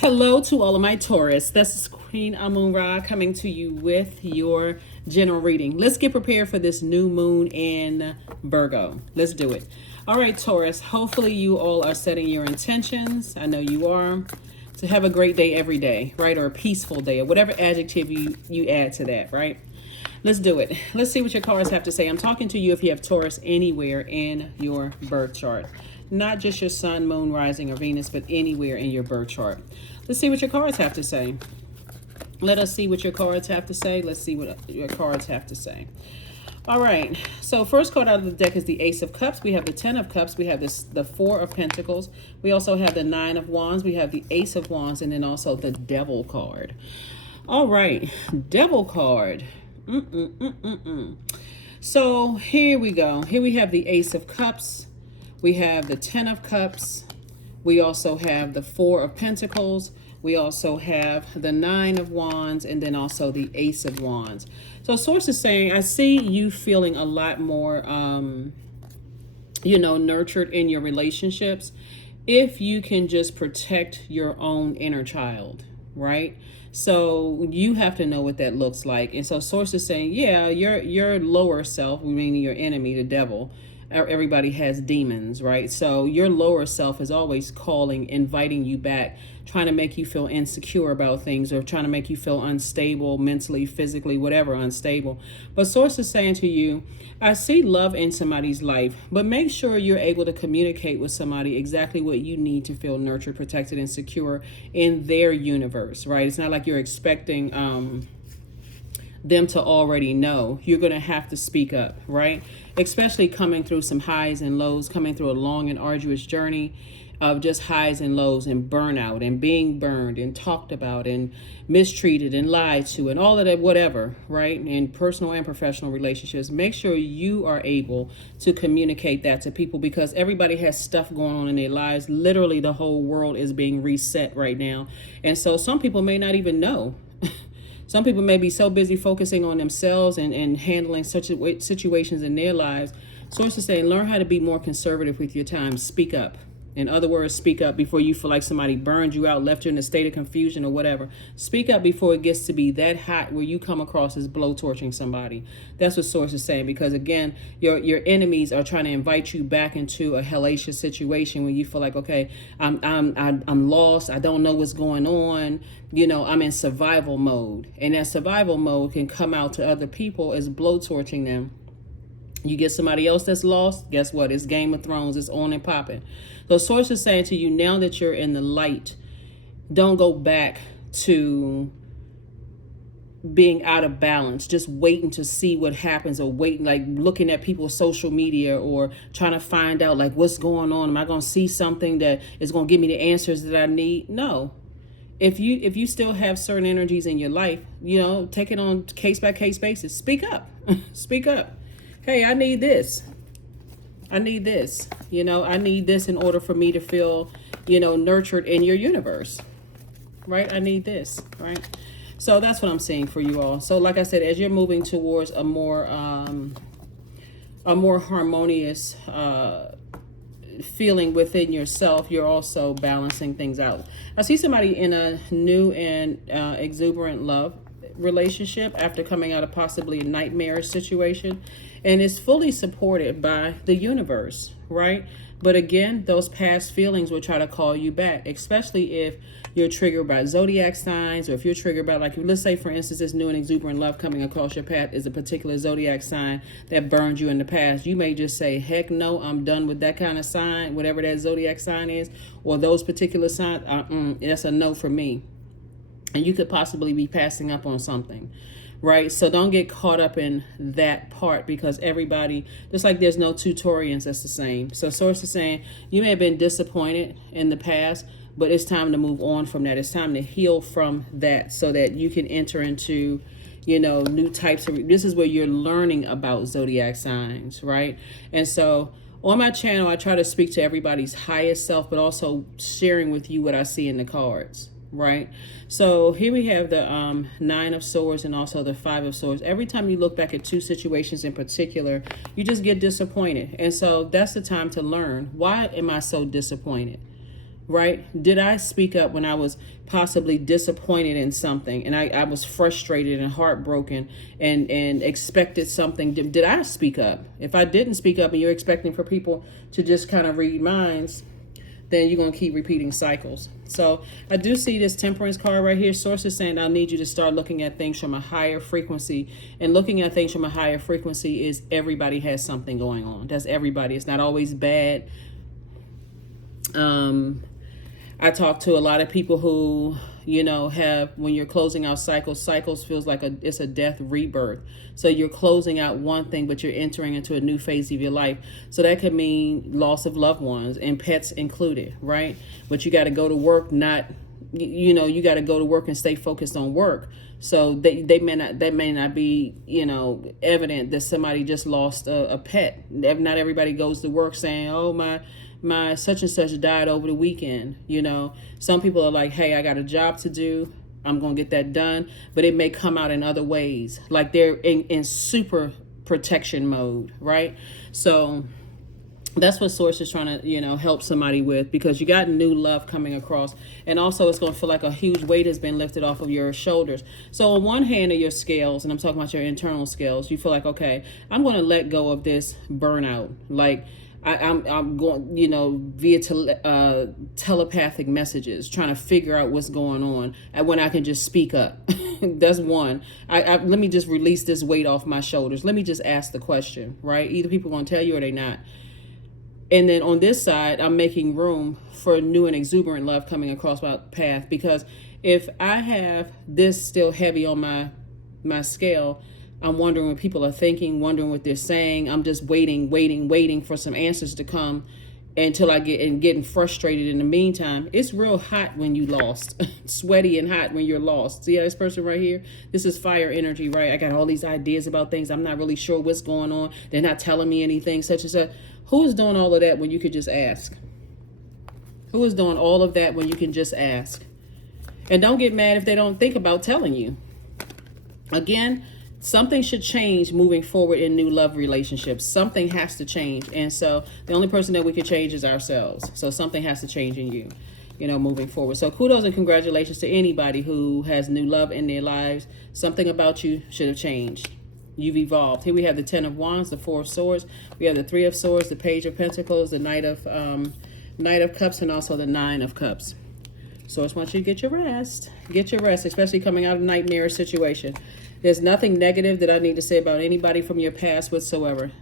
Hello to all of my Taurus. This is Queen Amun Ra coming to you with your general reading. Let's get prepared for this new moon in Virgo. Let's do it. All right, Taurus. Hopefully you all are setting your intentions. I know you are. To have a great day every day, right? Or a peaceful day, or whatever adjective you add to that, right? Let's do it. Let's see what your cards have to say. I'm talking to you if you have Taurus anywhere in your birth chart. Not just your sun, moon, rising, or Venus, but anywhere in your birth chart. Let's see what your cards have to say. Let us see what your cards have to say. Let's see what your cards have to say. All right. So first card out of the deck is the Ace of Cups. We have the Ten of Cups. We have the Four of Pentacles. We also have the Nine of Wands. We have the Ace of Wands, and then also the Devil card. All right. Devil card. So here we go. Here we have the Ace of Cups. We have the Ten of Cups. We also have the Four of Pentacles. We also have the Nine of Wands, and then also the Ace of Wands. So source is saying, I see you feeling a lot more, nurtured in your relationships if you can just protect your own inner child, right? So you have to know what that looks like. And so source is saying, yeah, your lower self, meaning your enemy, the devil, everybody has demons, right? So your lower self is always calling, inviting you back, trying to make you feel insecure about things, or trying to make you feel unstable mentally, physically, whatever, unstable. But source is saying to you, I see love in somebody's life, but make sure you're able to communicate with somebody exactly what you need to feel nurtured, protected, and secure in their universe, right? It's not like you're expecting them to already know. You're going to have to speak up, right? Especially coming through some highs and lows, coming through a long and arduous journey of just highs and lows and burnout and being burned and talked about and mistreated and lied to and all of that, whatever, right? In personal and professional relationships, make sure you are able to communicate that to people, because everybody has stuff going on in their lives. Literally, the whole world is being reset right now. And so some people may not even know. Some people may be so busy focusing on themselves and handling such situations in their lives. Sources saying, learn how to be more conservative with your time. Speak up. In other words, speak up before you feel like somebody burned you out, left you in a state of confusion or whatever. Speak up before it gets to be that hot where you come across as blowtorching somebody. That's what source is saying, because again, your enemies are trying to invite you back into a hellacious situation where you feel like, okay, I'm lost. I don't know what's going on. I'm in survival mode, and that survival mode can come out to other people as blowtorching them. You get somebody else that's lost, guess what? It's Game of Thrones. It's on and popping. So source is saying to you, now that you're in the light, don't go back to being out of balance, just waiting to see what happens, or waiting, like looking at people's social media or trying to find out like what's going on. Am I going to see something that is going to give me the answers that I need? No. If you still have certain energies in your life, take it on case by case basis. Speak up. Speak up. Hey, I need this. I need this. I need this in order for me to feel, nurtured in your universe. Right? I need this. Right? So that's what I'm seeing for you all. So like I said, as you're moving towards a more harmonious feeling within yourself, you're also balancing things out. I see somebody in a new and exuberant love relationship after coming out of possibly a nightmarish situation, and it's fully supported by the universe, right? But again, those past feelings will try to call you back, especially if you're triggered by zodiac signs, or if you're triggered by, like, let's say, for instance, this new and exuberant love coming across your path is a particular zodiac sign that burned you in the past. You may just say, heck no, I'm done with that kind of sign, whatever that zodiac sign is, or those particular signs. That's a no for me. And you could possibly be passing up on something, right? So don't get caught up in that part, because everybody, just like there's no two Taurians that's the same. So source is saying you may have been disappointed in the past, but it's time to move on from that. It's time to heal from that so that you can enter into, new types of, this is where you're learning about zodiac signs, right? And so on my channel, I try to speak to everybody's highest self, but also sharing with you what I see in the cards. Right? So here we have the Nine of Swords and also the Five of Swords. Every time you look back at two situations in particular, you just get disappointed. And so that's the time to learn. Why am I so disappointed? right? Did I speak up when I was possibly disappointed in something, and I was frustrated and heartbroken and expected something? Did I speak up? If I didn't speak up and you're expecting for people to just kind of read minds, then you're going to keep repeating cycles. So I do see this Temperance card right here. Source is saying I need you to start looking at things from a higher frequency. And looking at things from a higher frequency is everybody has something going on. That's everybody. It's not always bad. I talk to a lot of people who, have, when you're closing out cycles feels like it's a death rebirth. So you're closing out one thing, but you're entering into a new phase of your life. So that could mean loss of loved ones and pets included, right? But you got to go to work, you got to go to work and stay focused on work. So that may not be, evident that somebody just lost a pet. Not everybody goes to work saying, oh, my such and such died over the weekend. Some people are like, hey, I got a job to do, I'm gonna get that done, but it may come out in other ways, like they're in super protection mode, right? So that's what source is trying to help somebody with, because you got new love coming across, and also it's going to feel like a huge weight has been lifted off of your shoulders. So on one hand of your scales, and I'm talking about your internal scales, you feel like, okay, I'm going to let go of this burnout. Like I'm going, via telepathic messages, trying to figure out what's going on, and when I can just speak up. That's one. Let me just release this weight off my shoulders. Let me just ask the question, right? Either people going to tell you or they not. And then on this side, I'm making room for new and exuberant love coming across my path, because if I have this still heavy on my scale, I'm wondering what people are thinking, wondering what they're saying. I'm just waiting for some answers to come until I getting frustrated in the meantime. It's real hot when you lost, sweaty and hot when you're lost. See this person right here? This is fire energy, right? I got all these ideas about things. I'm not really sure what's going on. They're not telling me anything, such and such. Who is doing all of that when you could just ask? Who is doing all of that when you can just ask? And don't get mad if they don't think about telling you. Again, something should change moving forward in new love relationships. Something has to change. And so the only person that we can change is ourselves. So something has to change in you, moving forward. So kudos and congratulations to anybody who has new love in their lives. Something about you should have changed. You've evolved. Here we have the 10 of Wands, the 4 of Swords. We have the 3 of Swords, the Page of Pentacles, the Knight of Cups, and also the 9 of Cups. So I just want you to get your rest. Get your rest, especially coming out of a nightmare situation. There's nothing negative that I need to say about anybody from your past whatsoever.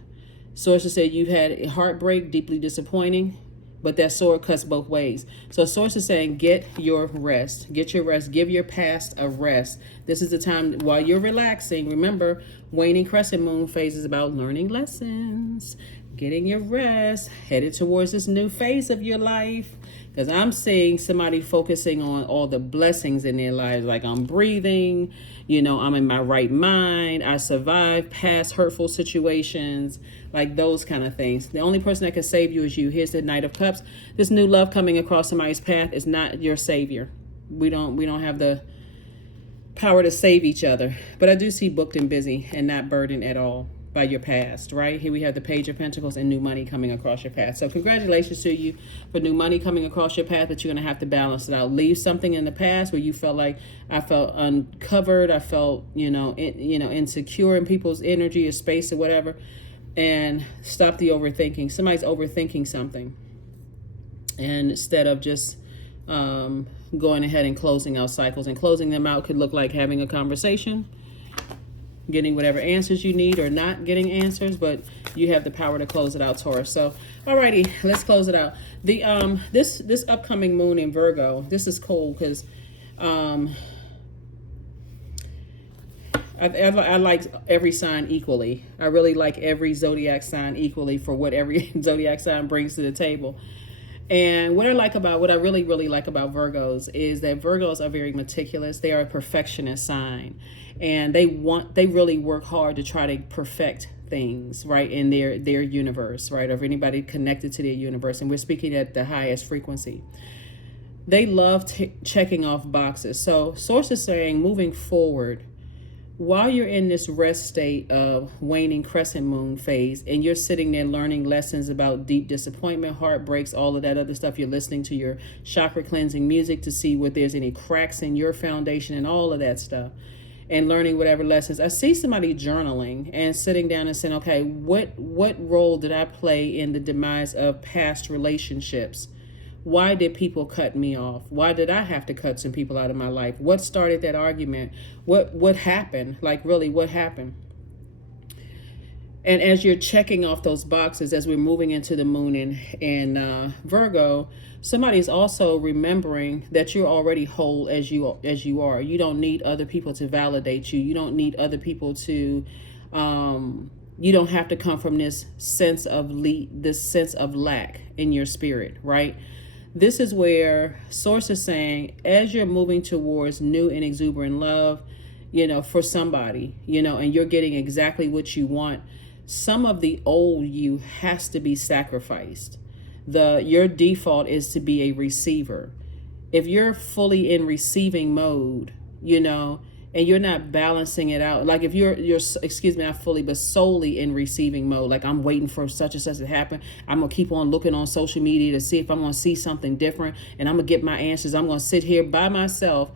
Sources say you've had a heartbreak, deeply disappointing, but that sword cuts both ways. So source is saying, get your rest. Get your rest. Give your past a rest. This is the time while you're relaxing. Remember, waning crescent moon phase is about learning lessons, getting your rest, headed towards this new phase of your life. Because I'm seeing somebody focusing on all the blessings in their lives. Like, I'm breathing, I'm in my right mind. I survived past hurtful situations, like those kind of things. The only person that can save you is you. Here's the Knight of Cups. This new love coming across somebody's path is not your savior. We don't have the power to save each other. But I do see booked and busy and not burdened at all by your past, right? Here we have the Page of Pentacles and new money coming across your path. So congratulations to you for new money coming across your path, but you're going to have to balance it out. Leave something in the past where you felt like, I felt uncovered, I felt, insecure in people's energy or space or whatever, and stop the overthinking. Somebody's overthinking something. And instead of just going ahead and closing out cycles, and closing them out could look like having a conversation, getting whatever answers you need, or not getting answers, but you have the power to close it out, Taurus. So, alrighty, let's close it out. The this upcoming moon in Virgo, this is cool because I like every sign equally. I really like every zodiac sign equally for what every zodiac sign brings to the table. And what I really, really like about Virgos is that Virgos are very meticulous. They are a perfectionist sign. And they really work hard to try to perfect things, right, in their universe, right, or if anybody connected to their universe. And we're speaking at the highest frequency. They love checking off boxes. So source is saying, moving forward, while you're in this rest state of waning crescent moon phase, and you're sitting there learning lessons about deep disappointment, heartbreaks, all of that other stuff, you're listening to your chakra cleansing music to see what there's any cracks in your foundation and all of that stuff, and learning whatever lessons. I see somebody journaling and sitting down and saying, okay, what role did I play in the demise of past relationships? Why did people cut me off? Why did I have to cut some people out of my life? What started that argument? What happened? Like, really, what happened? And as you're checking off those boxes, as we're moving into the moon in Virgo, somebody's also remembering that you're already whole as you are. You don't need other people to validate you. You don't need other people to. You don't have to come from this sense of lack in your spirit, right? This is where Source is saying, as you're moving towards new and exuberant love, for somebody, and you're getting exactly what you want, some of the old you has to be sacrificed. Your default is to be a receiver. If you're fully in receiving mode, and you're not balancing it out, like if you're not fully but solely in receiving mode, like I'm waiting for such and such to happen, I'm gonna keep on looking on social media to see if I'm gonna see something different, and I'm gonna get my answers. I'm gonna sit here by myself,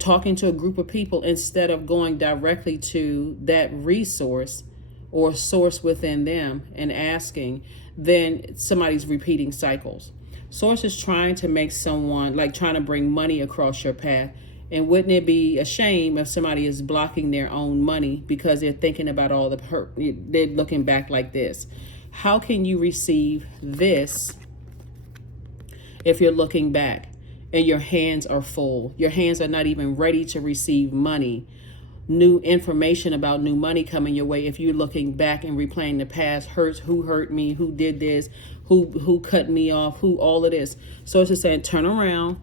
talking to a group of people instead of going directly to that resource or source within them and asking. Then somebody's repeating cycles. Source is trying to make someone, like trying to bring money across your path. And wouldn't it be a shame if somebody is blocking their own money because they're thinking about all the hurt? They're looking back like this. How can you receive this if you're looking back and your hands are full? Your hands are not even ready to receive money, new information about new money coming your way. If you're looking back and replaying the past hurts, who hurt me, who did this, who cut me off, who all of this. So it's just saying, turn around.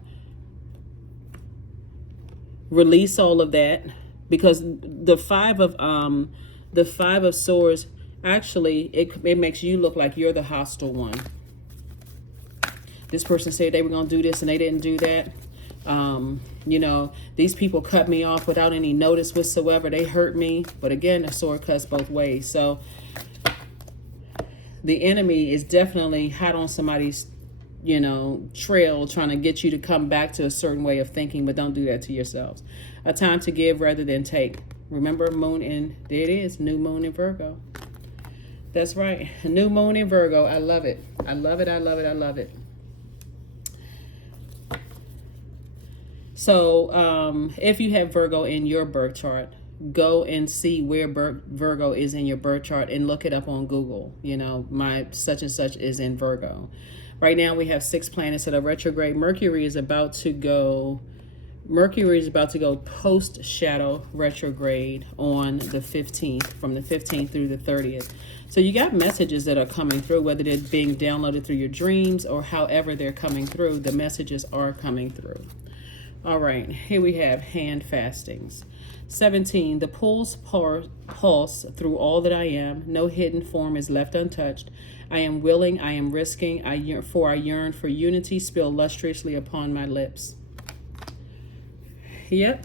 Release all of that, because the five of swords, actually it makes you look like you're the hostile one. This person said they were going to do this and they didn't do that. These people cut me off without any notice whatsoever. They hurt me. But again, the sword cuts both ways. So the enemy is definitely hot on somebody's trail, trying to get you to come back to a certain way of thinking, but don't do that to yourselves. A time to give rather than take. Remember, moon in, there it is, new moon in Virgo. That's right, a new moon in Virgo. I love it. I love it. I love it. I love it. So if you have Virgo in your birth chart, go and see where Virgo is in your birth chart and look it up on Google. My such and such is in Virgo. Right now we have 6 planets that are retrograde. Mercury is about to go post shadow retrograde on the 15th, from the 15th through the 30th. So you got messages that are coming through, whether they're being downloaded through your dreams or however they're coming through, the messages are coming through. All right, here we have hand fastings. 17, the pulse through all that I am. No hidden form is left untouched. I am willing, I am risking, I yearn for unity, spill lustrously upon my lips. Yep.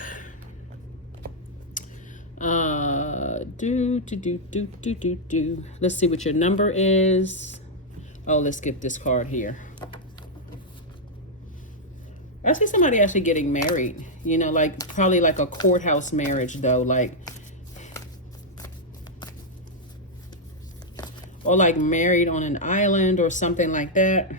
Let's see what your number is. Oh, let's get this card here. I see somebody actually getting married, like probably like a courthouse marriage though, or like married on an island or something like that.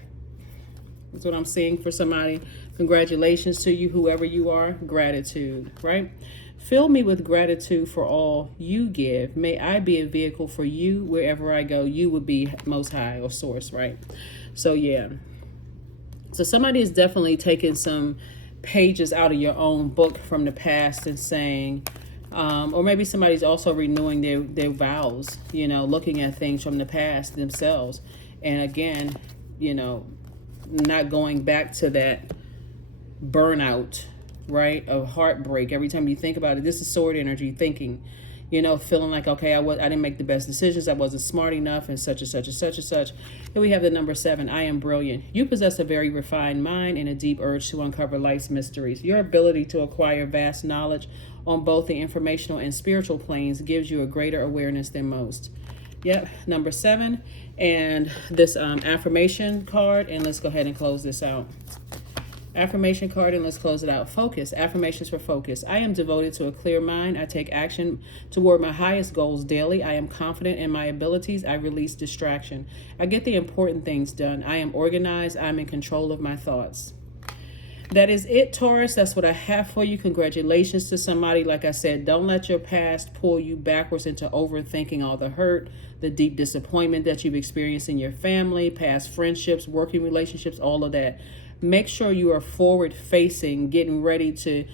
That's what I'm seeing for somebody. Congratulations to you, whoever you are. Gratitude, right? Fill me with gratitude for all you give. May I be a vehicle for you wherever I go. You would be most high or source, right? So yeah. So somebody is definitely taking some pages out of your own book from the past and saying, or maybe somebody's also renewing their vows, looking at things from the past themselves. And again, not going back to that burnout, right, of heartbreak. Every time you think about it, this is sword energy thinking. feeling like, okay, I didn't make the best decisions, I wasn't smart enough, and such and such and such and such. Here we have the number 7. I am brilliant. You possess a very refined mind and a deep urge to uncover life's mysteries. Your ability to acquire vast knowledge on both the informational and spiritual planes gives you a greater awareness than most. Yep, number 7. And this affirmation card, and let's go ahead and close this out. Affirmation card, and let's close it out. Focus. Affirmations for focus. I am devoted to a clear mind. I take action toward my highest goals daily. I am confident in my abilities. I release distraction. I get the important things done. I am organized. I'm in control of my thoughts. That is it, Taurus. That's what I have for you. Congratulations to somebody. Like I said, don't let your past pull you backwards into overthinking all the hurt, the deep disappointment that you've experienced in your family, past friendships, working relationships, all of that. Make sure you are forward facing, getting ready to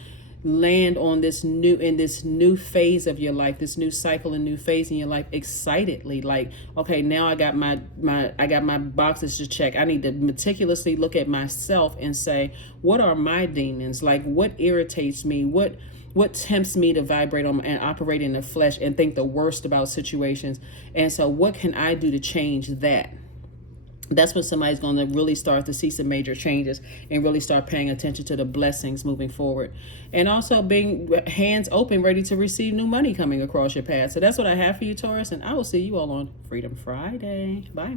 land on this new phase of your life, this new cycle and new phase in your life excitedly. Like, okay, now I got my boxes to check. I need to meticulously look at myself and say, what are my demons? Like, what irritates me? What tempts me to vibrate on and operate in the flesh and think the worst about situations? And so what can I do to change that? That's when somebody's going to really start to see some major changes and really start paying attention to the blessings moving forward. And also being hands open, ready to receive new money coming across your path. So that's what I have for you, Taurus. And I will see you all on Freedom Friday. Bye.